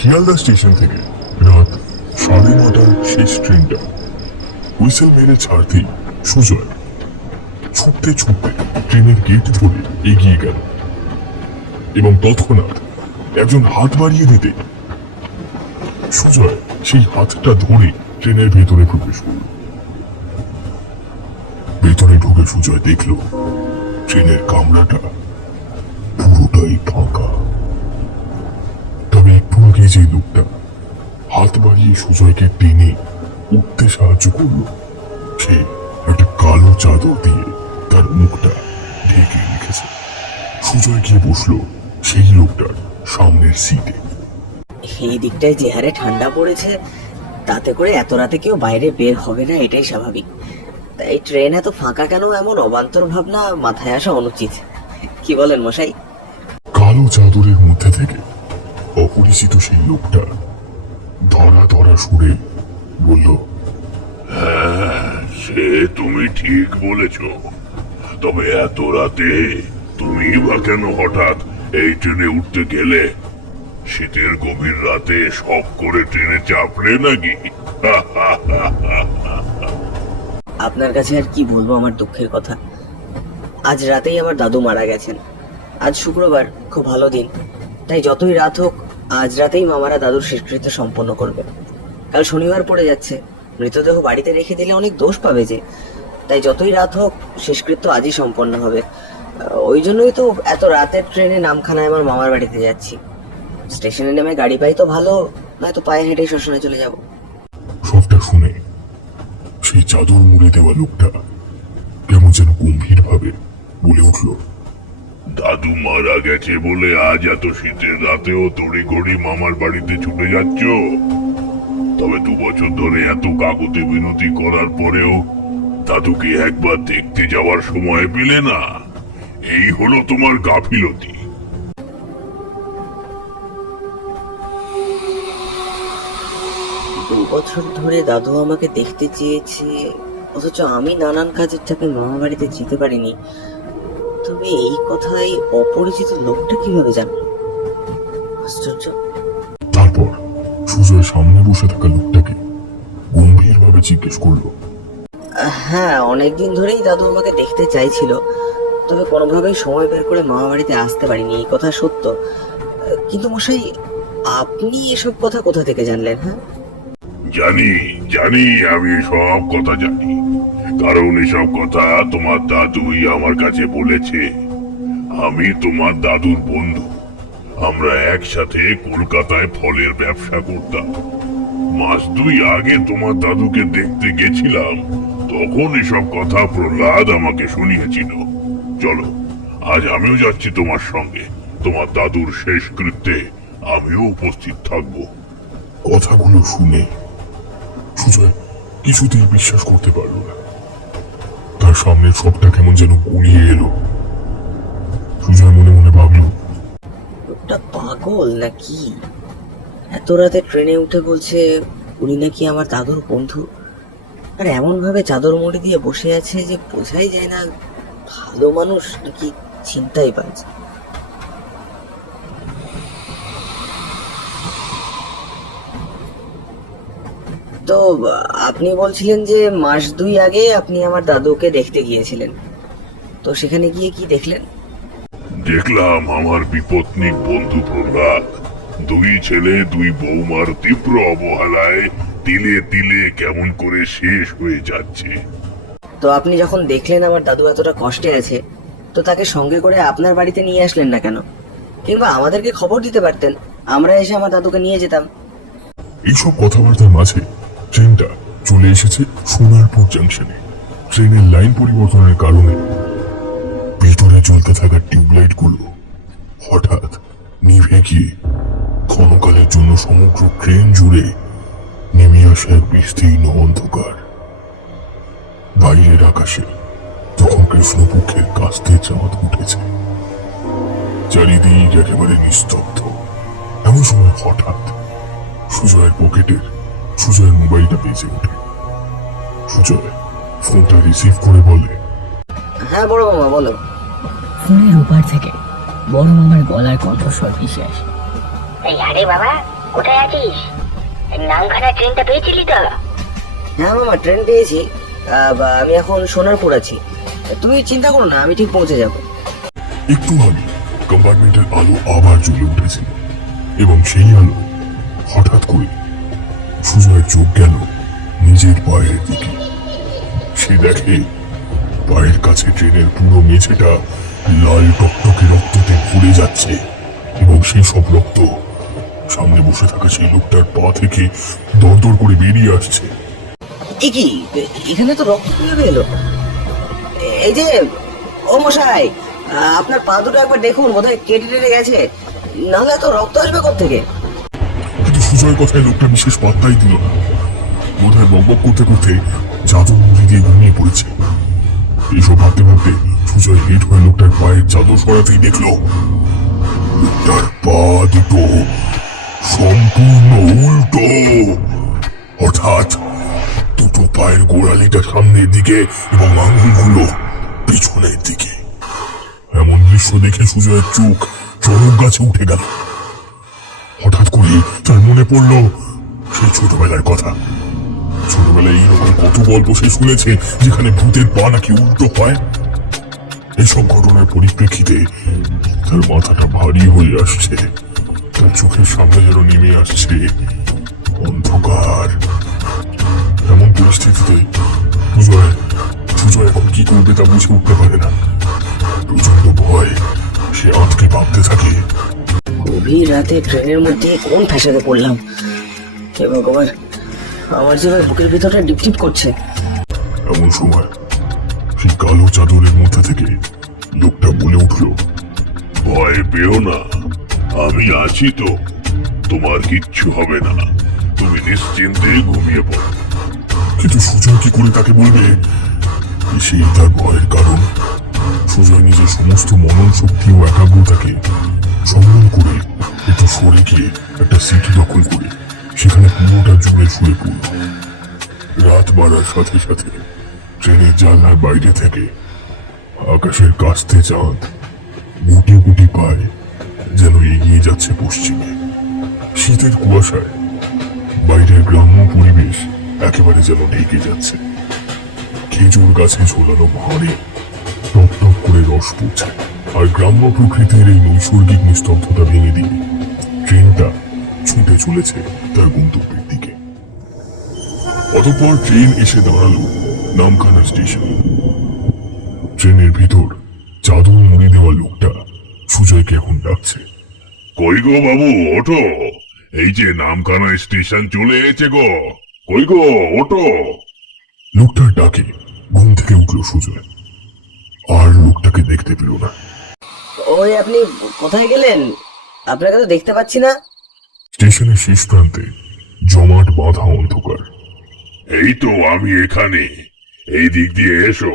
Sealdah station থেকে রাত 9:30টার শেষ ট্রেনটা হুইসেল মেরে ছাড়তেই সুজয় ছুটতে ছুটতে ট্রেনের গেট ধরে এগিয়ে গেল এবং তৎক্ষণাৎ একজন হাত বাড়িয়ে দিতে সুজয় সেই হাতটা ধরে ট্রেনের ভেতরে প্রবেশ করল। ভেতরে ঢুকে সুজয় দেখল ট্রেনের কামরাটা পুরোটাই ফাঁকা। তবে একটু আগে যে লোকটা হাত বাড়িয়ে সুজয়কে টেনে উঠতে সাহায্য করলো, সে একটা কালো চাদর দিয়ে তার মুখটা ঢেকে রেখেছে। সুজয় গিয়ে বসলো সেই লোকটার সামনের সিটে। এই দিকটায় যে হারে ঠান্ডা পড়েছে, তাতে করে এত রাতে কেউ বাইরে বের হবে না, এটাই স্বাভাবিক। তাই ট্রেন এত ফাঁকা কেন, এমন অবান্তর ভাবনা মাথায় আসা অনুচিত। কি বলেন মশাই? কালো চাদরের মধ্যে থেকে অপরিচিত সেই লোকটা ধরা ধরা সুরে বলল, হ্যাঁ, সে তুমি ঠিক বলেছ। তবে এত রাতে তুমি বা কেন হঠাৎ এই ট্রেনে উঠতে গেলে? শীতের গভীর রাতে শখ করে ট্রেনে চাপলে নাকি? আপনার কাছে আর কি বলবো আমার দুঃখের কথা। আজ রাতেই আমার দাদু মারা গেছেন। আজ শুক্রবার, খুব ভালো দিন। তাই যতই রাত হোক, আজ রাতেই মামারা দাদুর শেষকৃত্য সম্পন্ন করবে। কাল শনিবার পড়ে যাচ্ছে, মৃতদেহ বাড়িতে রেখে দিলে অনেক দোষ পাবে যে। তাই যতই রাত হোক, শেষকৃত্য আজই সম্পন্ন হবে। ওই জন্যই তো এত রাতের ট্রেনে নামখানায় আমার মামার বাড়িতে যাচ্ছি। স্টেশনে নেমে গাড়ি পাই তো ভালো, নয়তো পায়ে হেঁটেই শ্মশানে চলে যাব। সবটা শুনে সেই চাদর মুড়ে দেওয়া লোকটা কেমন যেন গম্ভীর ভাবে বলে উঠল, দাদু মারা গেছে বলে আজ এত শীতের রাতেও তড়ি ঘড়ি মামার বাড়িতে ছুটে যাচ্ছ? তবে 2 বছর ধরে এত কাকুতি বিনতি করার পরেও দাদুকে একবার দেখতে যাওয়ার সময় পেলে না। এই হলো তোমার গাফিলতি। 2 বছর ধরে দাদু আমাকে দেখতে চেয়েছে, অথচ আমি নানান কাজের চাপে মামা বাড়িতে যেতে পারিনি। তবে এই কথাই অপরিচিত লোকটা কিভাবে জানলো? আশ্চর্য। তারপর সুজয় সামনে বসে থাকা লোকটাকে গম্ভীর ভাবে জিজ্ঞেস করলো, হ্যাঁ, অনেকদিন ধরেই দাদু আমাকে দেখতে চাইছিল, তবে কোনোভাবেই সময় বের করে মামা বাড়িতে আসতে পারিনি, এই কথা সত্য। কিন্তু মশাই, আপনি এসব কথা কোথা থেকে জানলেন? হ্যাঁ, জানি জানি, আমি সব কথা জানি। কারণ এসব কথা তোমার দাদুই আমার কাছে বলেছে। আমি তোমার দাদুর বন্ধু। আমরা একসাথে কলকাতায় ফলের ব্যবসা করতাম। মাস 2 আগে তোমার দাদুকে দেখতে গেছিলাম, তখন এসব কথা প্রহ্লাদ আমাকে শুনিয়েছিল। চলো, আজ আমিও যাচ্ছি তোমার সঙ্গে। তোমার দাদুর শেষকৃত্যে আমিও উপস্থিত থাকবো। কথাগুলো শুনে সুজয় কিছুতেই বিশ্বাস করতে পারল না। তার সামনে সবটা কেমন যেন গুলিয়ে এলো। সুজয় মনে মনে ভাবল, লোকটা পাগল নাকি? এত রাতে ট্রেনে উঠে বলছে উনি নাকি আমার দাদুর বন্ধু, আর এমন ভাবে চাদর মুড়ি দিয়ে বসে আছে যে বোঝাই যায় না ভালো মানুষ নাকি চিন্তাই পাচ্ছে। তো আপনি বলছিলেন যে মাস 2 আগে আপনি আমার দাদুকে দেখতে গিয়েছিলেন, তো সেখানে গিয়ে কি দেখলেন? দেখলাম আমার বিপত্নিক বন্ধু প্রহ্লাদ 2 ছেলে 2 বৌমার তীব্র অবহেলায় তিলে তিলে কেমন করে শেষ হয়ে যাচ্ছে। তো আপনি যখন দেখলেন আমার দাদু এতটা কষ্টে আছে, তো তাকে সঙ্গে করে আপনার বাড়িতে নিয়ে আসলেন না কেন? কিংবা আমাদেরকে খবর দিতে পারতেন, আমরা এসে আমার দাদুকে নিয়ে যেতাম। এইসব কথাবার্তার মাঝে ট্রেনটা চলে এসেছে সোনারপুর জাংশনে। ট্রেনের লাইন পরিবর্তনের কারণে ভিতরে জ্বলতে থাকা টিউবলাইট গুলো হঠাৎ নিভে গিয়ে ক্ষণকালের জন্য সমগ্র ট্রেন জুড়ে নেমে আসে এক বিস্তীর্ণ অন্ধকার। বাইরের আকাশে তখন কৃষ্ণপক্ষের কাস্তে চাঁদ উঠেছে। চারিদিক একেবারে নিস্তব্ধ। এমন সময় হঠাৎ সুজয়ের মোবাইলটা বেজে ওঠে। সুজয় ফোনটা রিসিভ করে বলে, হ্যাঁ বড় মামা, বলো। ফোনের ওপার থেকে বড় মামার গলার কণ্ঠস্বর ভেসে আসে। আরে বাবা, কোথায় আছিস? নামখানা ট্রেনটা পেয়েছিলি তো? হ্যাঁ মামা, ট্রেন পেয়েছি। আমি এখন সোনারপুর আছি। তুমি চিন্তা করো না, আমি ঠিক পৌঁছে যাব। একটু আগে কম্পার্টমেন্টের আলো আবার জ্বলে উঠেছিল এবং সেই আলো হঠাৎ করে সুজয়ের চোখ গেল নিজের পায়ের দিকে। সে দেখে পায়ের কাছে ট্রেনের পুরো মেঝেটা লাল টকটকে রক্ততে ভরে যাচ্ছে এবং সেই সব রক্ত সামনে বসে থাকা সেই লোকটার পা থেকে দরদর করে বেরিয়ে আসছে। এ কি, এখানে তো রক্ত কিভাবে এলো? এই যে, ও মশাই, আপনার পা দুটো একবার দেখুন, বোধহয় কেটে টেটে গেছে, নাহলে তো রক্ত আসবে কোত্থেকে? কিন্তু সুজয়ের কথায় লোকটা বিশেষ পাত্তাই দিল না। বোধহয় বকবক করতে করতে চাদর মুড়ি দিয়ে ঘুমিয়ে পড়েছে। এইসব ভাবতে ভাবতে সুজয় হেট হয়ে লোকটার পায়ের চাদর সরাতেই দেখলো লোকটার পা দুটো সম্পূর্ণ উল্টো। অর্থাৎ দুটো পায়ের গোড়ালিটা সামনের দিকে এবং আঙুলগুলো পিছনের দিকে। এমন দৃশ্য দেখে সুজয়ের চোখ চরক গাছে উঠে গেল। হঠাৎ করে তার মনে পড়ল সেই ছোটবেলার কথা। ছোটবেলায় এইরকম কত গল্প সে শুনেছে যেখানে ভূতের পা নাকি উল্টো হয়। এসব ঘটনার পরিপ্রেক্ষিতে তার মাথাটা ভারী হয়ে আসছে। তার চোখের সামনে যেন নেমে আসছে অন্ধকার। এমন পরিস্থিতিতে সুজয় এখন কি করবে তা বুঝে উঠতে পারে না। প্রচন্ড ভয় সে আঁতকে ভাবতে থাকে, গভীর রাতে ট্রেনের মধ্যে কোন ফ্যাসাদে পড়লাম? হে ভগবান, আমার যে ভাই বুকের ভিতরটা ডিপটিপ করছে। এমন সময় সেই কালো চাদরের মধ্যে থেকে লোকটা বলে উঠল, ভয় পেও না, আমি আছি তো। তোমার কিচ্ছু হবে না, তুমি নিশ্চিন্তে ঘুমিয়ে পড়ো। কিন্তু সুজয় কি করে তাকে বলবে সেই তার ভয়ের কারণ? সুজয় নিজের সমস্ত মনন শক্তি ও একাগ্রতাকে সংগ্রাম করে একটু সরে গিয়ে একটা সিট দখল করে সেখানে পুরোটা জুড়ে শুয়ে পড়ল। রাত বাড়ার সাথে সাথে ট্রেনের জানলার বাইরে থেকে আকাশের কাস্তে চাঁদ গুটি গুটি পায় যেন এগিয়ে যাচ্ছে পশ্চিমে। শীতের কুয়াশায় বাইরের গ্রাম্য পরিবেশ একেবারে যেন ঢেকে যাচ্ছে। খেজুর গাছে ঝোলানো ভাঁড়ে টপ টপ করে রস পড়ছে, আর গ্রাম্য প্রকৃতির এই নৈসর্গিক নিস্তব্ধতা ভেঙে দিয়ে ট্রেনটা ছুটে চলেছে তার গন্তব্যের দিকে। অতঃপর ট্রেন এসে দাঁড়ালো নামখানা স্টেশনে। ট্রেনের ভিতর চাদর মুড়ি দেওয়া লোকটা সুজয়কে এখন ডাকছে, কই গো বাবু, ওঠো, এই যে নামখানা স্টেশন চলে এসেছে গো, কই গো ওঠো। লোকটার ডাকে ঘুম থেকে উঠল সুজয়, আর লোকটাকে দেখতে পেল না। ওই আপনি কোথায় গেলেন? আপনাকে তো দেখতে পাচ্ছি না। স্টেশনের শেষ প্রান্তে জমাট বাঁধা অন্ধকার। এই তো আমি এখানে, এই দিক দিয়ে এসো।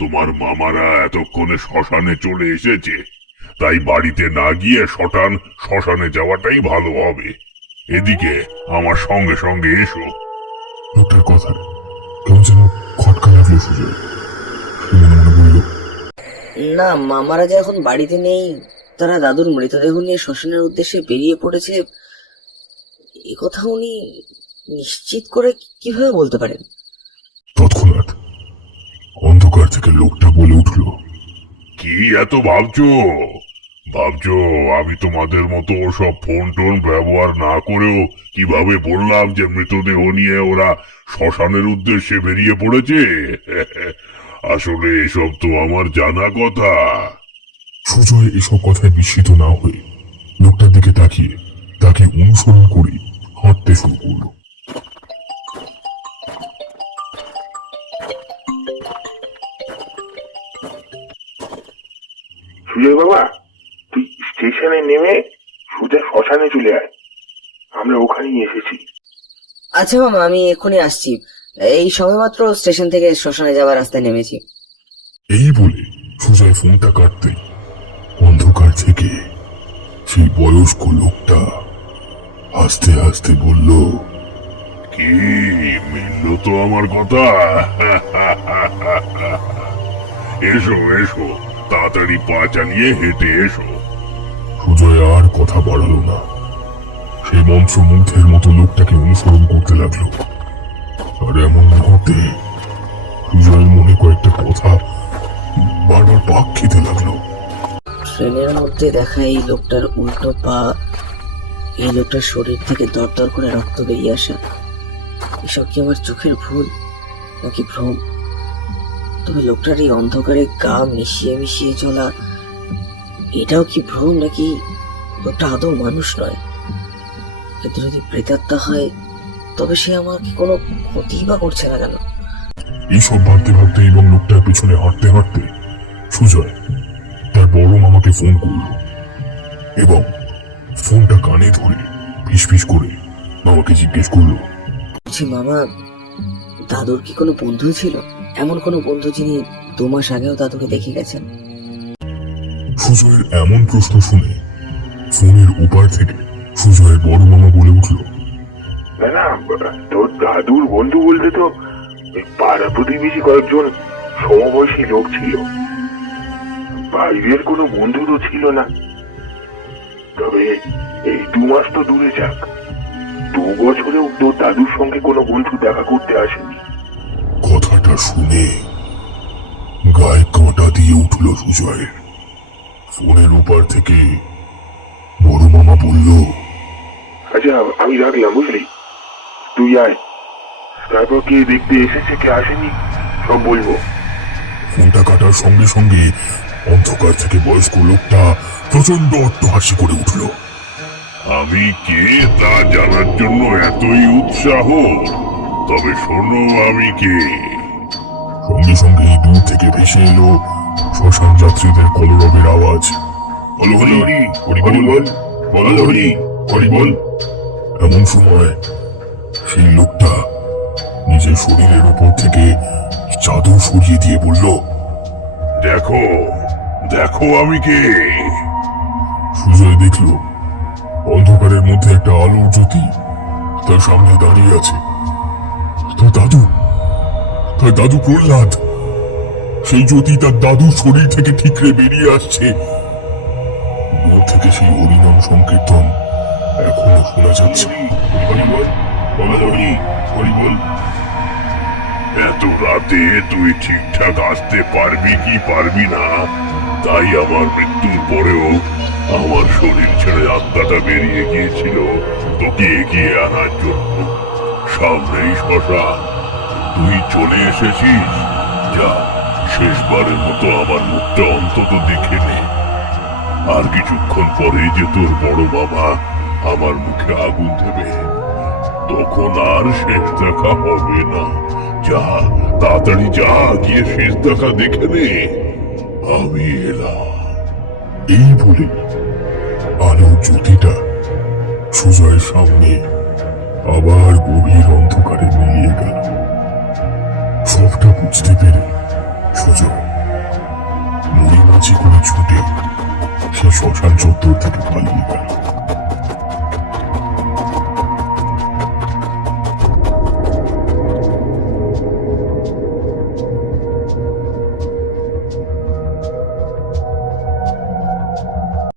তোমার মামারা এতক্ষণে শ্মশানে চলে এসেছে, তাই বাড়িতে না গিয়ে শ্মশানে যাওয়াটাই ভালো হবে। এদিকে আমার সঙ্গে সঙ্গে এসো। লোকটার কথা কেমন যেন খটকা লাগলো সুজয়। সে মনে মনে বলল, না, মামারা যে এখন বাড়িতে নেই, তারা দাদুর মৃতদেহ নিয়ে শ্মশানের উদ্দেশ্যে বেরিয়ে পড়েছে, এ কথা উনি নিশ্চিত করে কিভাবে বলতে পারেন? তৎক্ষণাৎ অন্ধকার থেকে লোকটা বলে উঠল, কি এত ভাবছো? আমি তোমাদের মতো সব ফোন টোন ব্যবহার না করেও কিভাবে বললাম যে মৃতদেহ নিয়ে ওরা শ্মশানের উদ্দেশ্যে বেরিয়ে পড়েছে? আসলে এসব তো আমার জানা কথা। সুজয় এসব কথায় বিস্মিত না হয়ে লোকটার দিকে তাকিয়ে তাকে অনুসরণ করে হাঁটতে শুরু করলো। সুজয় বাবা, তুই স্টেশনে নেমে সোজা শ্মশানে চলে আয়, আমরা ওখানেই এসেছি। আচ্ছা মামা, আমি এক্ষুনি আসছি। এই সবেমাত্র স্টেশন থেকে শ্মশানে যাওয়ার রাস্তায় নেমেছি। এই বলে সুজয় ফোনটা কাটতে অন্ধকার থেকে সেই বয়স্ক লোকটা হাসতে হাসতে বলল, কি মিলল তো আমার কথা? এসো এসো, তাড়াতাড়ি পা চালিয়ে হেঁটে এসো। সুজয় আর কথা বাড়ালো না। সেই মন্ত্রমুগ্ধের মতো লোকটাকে অনুসরণ করতে লাগলো। আর এমন মুহূর্তে সুজয়ের মনে কয়েকটা কথা বারবার পাক খেতে লাগলো। ট্রেনের মধ্যে দেখা এই লোকটার উল্টো পা, এই লোকটার শরীর থেকে দরদর করে রক্ত বেরিয়ে আসা, এসব কি আমার চোখের ভুল নাকি ভ্রম? তবে লোকটার এই অন্ধকারে গা মিশিয়ে মিশিয়ে চলা, এটাও কি ভ্রম নাকি লোকটা আদৌ মানুষ নয়? কিন্তু যদি প্রেতাত্মা হয় তবে সে আমাকে কোনো ক্ষতি বা করছে না কেন? এইসব ভাবতে ভাবতে এবং লোকটার পিছনে হাঁটতে হাঁটতে সুজয় তার বড় মামাকে ফোন করলো এবং ফোনটা কানে ধরে ফিসফিস করে মামাকে জিজ্ঞেস করলো, বলছি মামা, দাদুর কি কোনো বন্ধু ছিল? এমন কোনো বন্ধু যিনি 2 মাস আগেও দাদুকে দেখে গেছেন? সুজয়ের এমন প্রশ্ন শুনে ফোনের উপার থেকে সুজয়ের বড় মামা বলে উঠল, না না, তোর দাদুর বন্ধু বলতে তো ওই পাড়া প্রতিবেশী কয়েকজন সমবয়সী লোক ছিল, বাইরের কোনো বন্ধু তো ছিল না। তবে এই 2 মাস তো দূরে যাক, 2 বছরেও তোর দাদুর সঙ্গে কোনো বন্ধু দেখা করতে আসেনি। কথাটা শুনে গায়ে কাঁটা দিয়ে উঠল সুজয়ের। ফোনের উপার থেকে বড় মামা বলল, আচ্ছা আমি রাখলাম, বুঝলি? তুই আয়, তারপর কে দেখতে এসেছে কে আসেনি সব বলবো। ফোনটা কাটার সঙ্গে সঙ্গে অন্ধকার থেকে বয়স্ক লোকটা প্রচন্ড অট্টহাসি করে উঠল। আমি কে তা জানার জন্য এতই উৎসাহ? তবে শোনো আমি কে। সঙ্গে সঙ্গে দূর থেকে ভেসে এলো শ্মশান যাত্রীদের কলরবের আওয়াজ। হরি হরি হরি হরি বল, বল হরি হরি বল। এমন সময় সেই লোকটা নিজের শরীরের উপর থেকে চাদর সরিয়ে দিয়ে বলল, দেখো দেখো আমি কে। সুজয় দেখল অন্ধকারের মধ্যে একটা আলোর জ্যোতি তার সামনে দাঁড়িয়ে আছে। তার দাদু প্রহ্লাদ। সেই জ্যোতি তার দাদুর শরীর থেকে ঠিকরে বেরিয়ে আসছে। দূর থেকে সেই হরিনাম সংকীর্তন এখনো শোনা যাচ্ছে। এত রাতে তুই ঠিকঠাক আসতে পারবি কি পারবি না, তাই আমার মৃত্যুর পরেও আমার শরীর ছেড়ে আত্মাটা বেরিয়ে গিয়েছিল তোকে এগিয়ে আনার জন্য। সামনেই শ্মশান, তুই চলে এসেছিস। যা, শেষবারের মতো আমার মুখটা অন্তত দেখে নে। আর কিছুক্ষণ পরেই যে তোর বড় বাবা আমার মুখে আগুন দেবে, তখন আর শেষ দেখা হবে না। যা, তাড়াতাড়ি যা, গিয়ে শেষ দেখা দেখে নে। আমি এলাম। এই বলে আলোর জ্যোতিটা সুজয়ের সামনে আবার গভীর অন্ধকারে মিলিয়ে গেল। সবটা বুঝতে পেরে সুজয় মুড়ি মাছি করে ছুটে সে শ্মশান চত্বর থেকে পালিয়ে গেল।